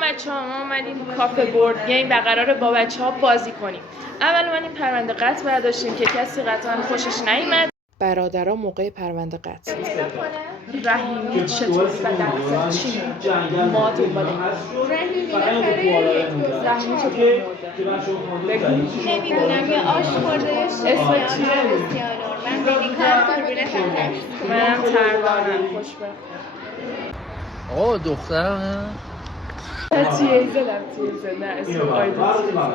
سلام بچه‌ها، ما اومدیم کافه بورد گیم و قراره با بچه‌ها بازی کنیم. اول اومدیم پرونده قتل برداشتیم که کسی قطعا خوشش نیومد. برادرها موقع پرونده قتل رحیمی چطوری و در چی ما دنبال رحیمی چطوری مرده؟ نمیدونم یا آش خورده یا اسم چیه؟ من ملیکا قربونتم تشت منم تردانم خوشبخت. آه دخترم تیزه نه اسم آیدون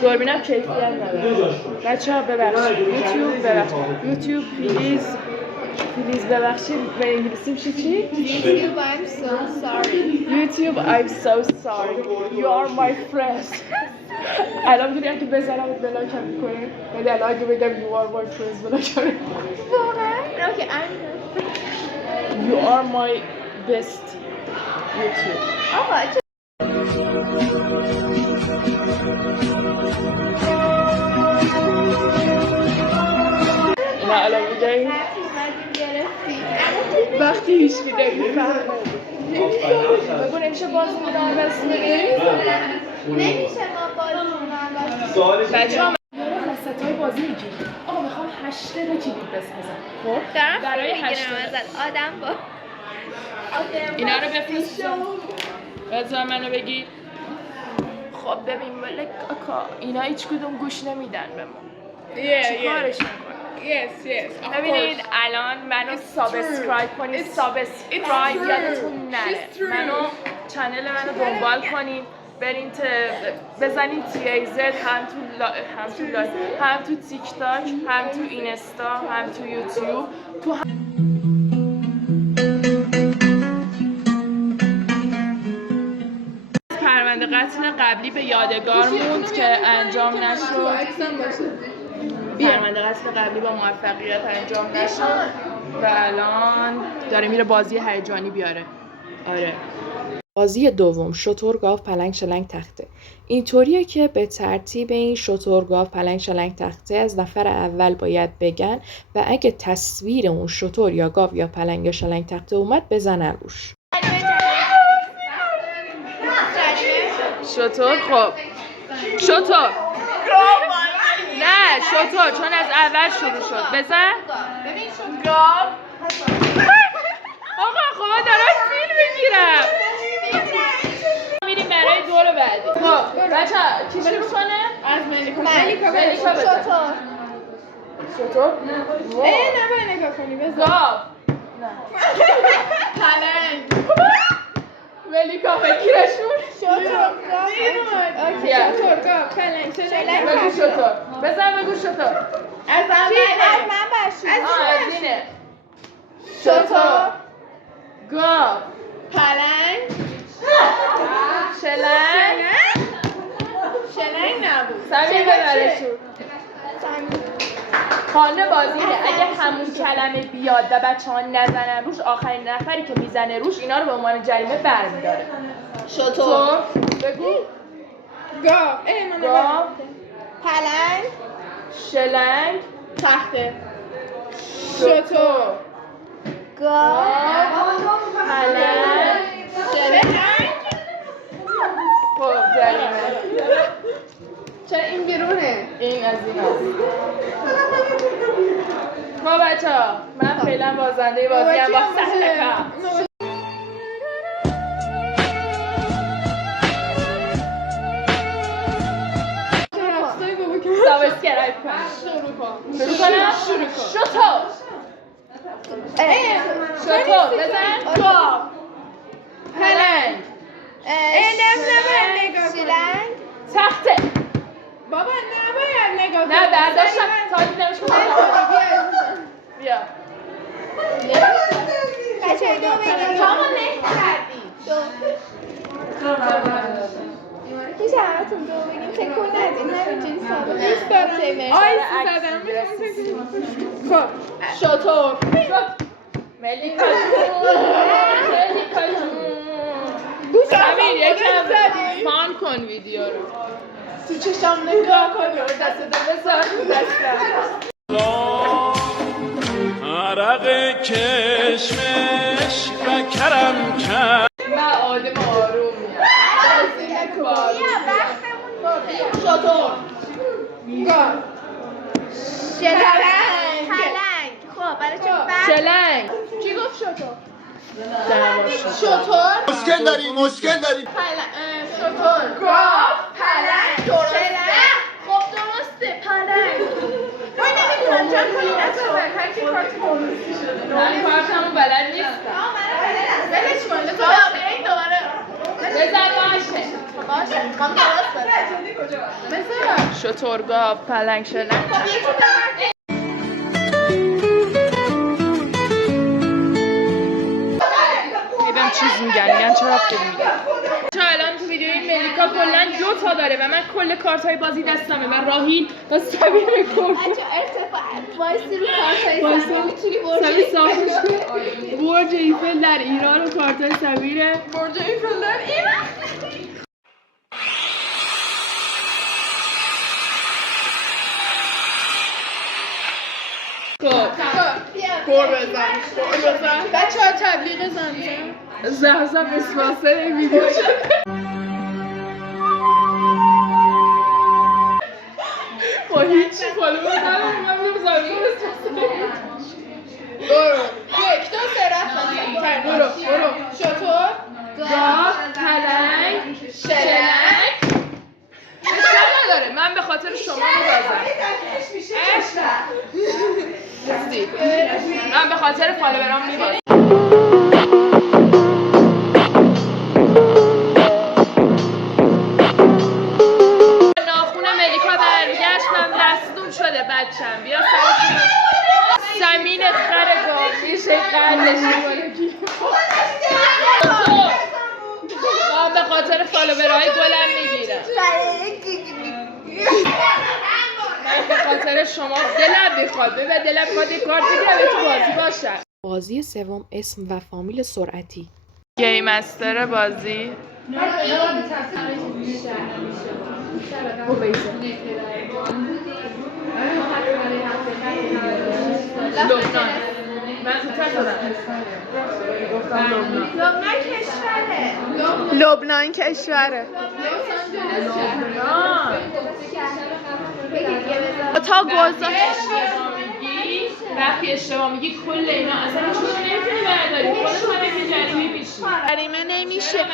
دوربینم کیفیت نداره. بچه ها ببخشید یوتیوب پلیز ببخشید. به انگلیسی میشه چی؟ YouTube I'm so sorry YouTube I'm so sorry you are my friend. الان میدونیم که بزنم بلاکم میکنه ولی الان اگه بگم you are my friend بلاکم واقعا؟ اوکی you are my best YouTube. آقا اینا الان میگه وقتی هیچ میده میفهمه بگو نمیشه بازی مدار بس نمیشه ما بازی بچه ها وسط های بازی میگیریم. آقا میخوام 8 تا کلید بزن. خب برای 8 آدم با اینا رو بفرست بذار منو بگی. خب ببین ملک آکا اینا هیچ کدوم گوش نمیدن به ما. چی کارش میکنه؟ ببینید الان منو سابسکرایب کنید. سابسکرایب یادتون نره. منو چنل منو دنبال کنید. برین بزنین TAZ هم تو تیک تاک هم تو اینستا هم تو یوتیوب پرونده قتل قبلی به یادگار موند که انجام نشد. پرونده قتل قبلی با موفقیت انجام نشد و الان داره میره بازی هیجانی بیاره. آره بازی دوم شتر گاو پلنگ شلنگ تخته. اینطوریه که به ترتیب این شتر گاو پلنگ شلنگ تخته از نفر اول باید بگن و اگه تصویر اون شتر یا گاو یا پلنگ یا شلنگ تخته اومد بزنن روش. شتر خب شتر نه شتر چون از اول شروع شد. بزن ببین شد گاو آقا خب دارم فیلم میگیرم. میریم برای دور بعدی. خب بچه کی شروع کنه؟ از ملیکا بزن شتر؟ نباید نگاه کنی بزن گاو پلنگ ملیکا بگیرشون. شتر گاو پلنگ شلنگ بگو شتر بزن بگو شتر از من بشید از اینه شتر گاو پلنگ شلنگ نبود سمیر ببرشون. قانون بازی اینه اگه همون کلمه بیاد و بچه ها نزنن روش آخرین نفری که میزنه روش اینا رو به عنوان جریمه برمیداره. شتر بگو گاو پلنگ شلنگ تخته شتر گاو پلنگ شلنگ خب جریمه. چرا این بیرونه؟ این از این هست. خب بچه ها من فعلا بازنده بازی هم با سخت کم سابسکرایب کن. شروع کنم؟ شتر بزن گاو پلنگ شلنگ تخته. بابا نباید نگاه نه برداشتم تا دیدمش کنم. بیا بچه دو بگیم شما نه کردی میشه همتون دو بگیم تکون ندیم همینجوری ساده نیست دارم آیس زدم. خب شتر ملیکا جون سمیر یکم فان کن ویدیو رو. تو چشم نگاه کن و دست بذار تو دستم. عرق کشمش و کرم کرد. من آدم آرومیم. شلنگ پلنگ. خب برای چه بعد شلنگ. کی گفت شطور؟ شطور. مشکل داریم شطور گاو پلنگ شلنگ. خب درسته پلنگ. وای نمیدونم جان کنی نظر هر کی کارت درستی شده. من کارتمو بلد نیستم. ولش کن لطفا بریم دوباره بزن باشه. باشه کام درست بزن شطور، گاو، پلنگ، شلنگ. خب یکی ببر میبینم چیز میگن چرا فیلم میگن. چون الان تو ویدیوی ملیکا کلا 2 تا داره و من کل کارتای بازی دستمه و راهیل و سبیل کورت. بچه ارتفاع وایسی رو کارتای سبیل میتونی سبیل ساخته برج ایفل در ایران و کارتای سبیله. برج ایفل در ایران. کور بزن. بچه ها تبلیغ زنجان زهزه بسواسه این ویدیو شد. با هیچی فالو ندارم. من بزرگم برو 1 2 3 رفتن برو شطور گاو، پلنگ، شلنگ. اشکال نداره من به خاطر شما میبازم. من به خاطر فالوورام میبازم. ناخون ملیکا برگشت من مصدوم شده بچم. بیا سمین خر گاویشه قدش من به خاطر فالوورهای گلم میگیرم. من به خاطر شما دلم میخواد دلم میخواد یک کارت بگیرم تو بازی باشم. بازی سوم اسم و فامیل سرعتی. گیم مستر بازی لبنان. من زودتر زدم. لبنان کشوره تا گذاشت وقتی اشتباه میگی کل اینا اصلا چون نمیتونی برداری خودت هم یکی جریمه میشی. جریمه نمیشه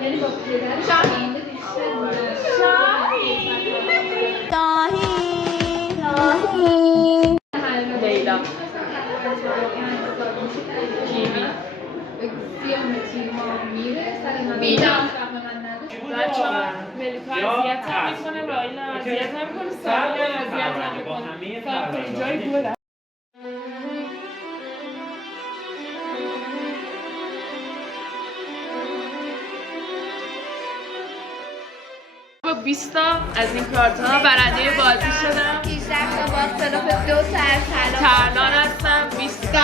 لیلا کیمی بینا بچه ها ملیکا اذیت هم میکنه رایل هم اذیت هم میکنه سامی هم اذیت هم میکنه فهم کنی جای گلم با 20 تا از این کارت ها برنده بازی شدم. 18 تا با اختلاف 2 تا ترنان هستم. 20 تا 12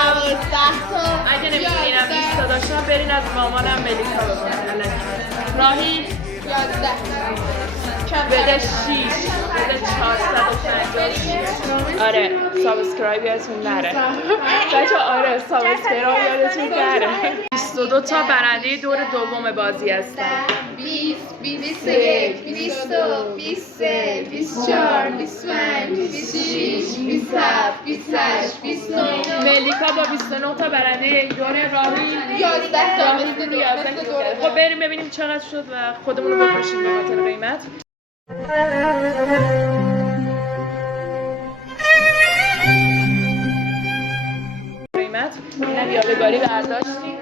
تا اگه نمیدونینم 20 تا داشتم برین از مامانم ملیکا بکنم. راهی 11 بده 6 بده 456. آره سابسکرایب یادتون نره بچه. آره سابسکرایب یادتون نره. 22 تا برنده دور دوم بازی هستم. 20 21 22 23 24 25 26 27 28 29 ملیکا با 29 تا برنده این دور. راهی 11 تا مثل 11 تا. خب بریم ببینیم چقدر شد و خودمون رو بکشیم به خاطر قیمت. اینم یادگاری برداشتیم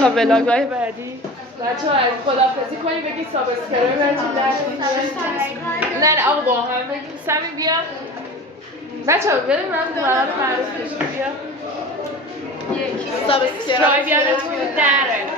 تا ولاگ‌های بعدی. بچه ها از خداحافظی کنیم بگید سابسکرایب براتون دردیم. نه آقا با هم بگیم. سمی بیا بچه ها بریم من دوباره معروف بشیم. بیا سابسکرایب یادتون نره.